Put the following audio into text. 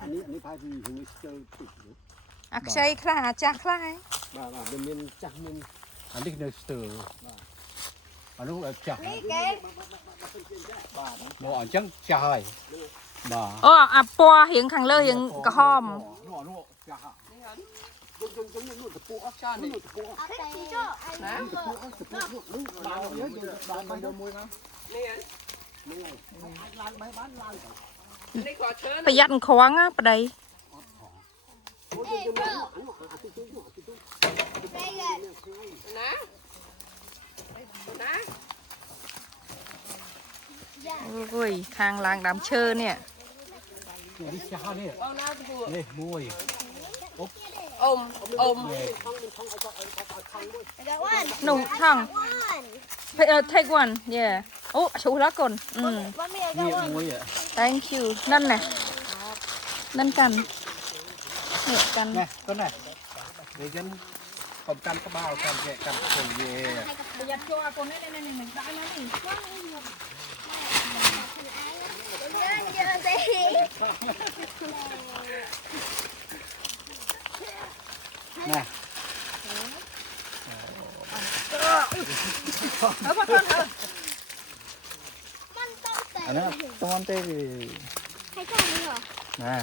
อันนี้พายที่ถึงเจอติดอยู่อักชัยคลาจากคลาย บ่าเป็นเมียนจักเมียนอันนี้เนสเตอร์อันนู้นจักบ่อันจังจ่ายบ่าอ๋ออ่ะปัวเหียงขังเลอเหียงกระห้อมนู้จักนู้ตะปูอักชานี่ตะปูอักนะตะปูอักตะปูนู้บ้านเยอะอยู่บ้านมันเดิมมวยนะนี่ไงร้านไม้บ้านร้านประหยัดขวางอ่ะประเดี๋ยวโอ้ยทางลางดำเชอเนี่ยนี่ชาเนี่ยนี่มวยหนุ่มช่างtake one yeah โอ้ชูแล้วก่อนนี่มวยอ่ะ thank you นั่นน่ะนั่นกันเนี่ยกัน nè con này để dân còn căn có bao căn kẹ căn còn về ประหยัดชัวร์คนนี้นี่ได้แล้วนี่nè อันนั้นตอนเต้ ให้แค่นี้เหรอ nè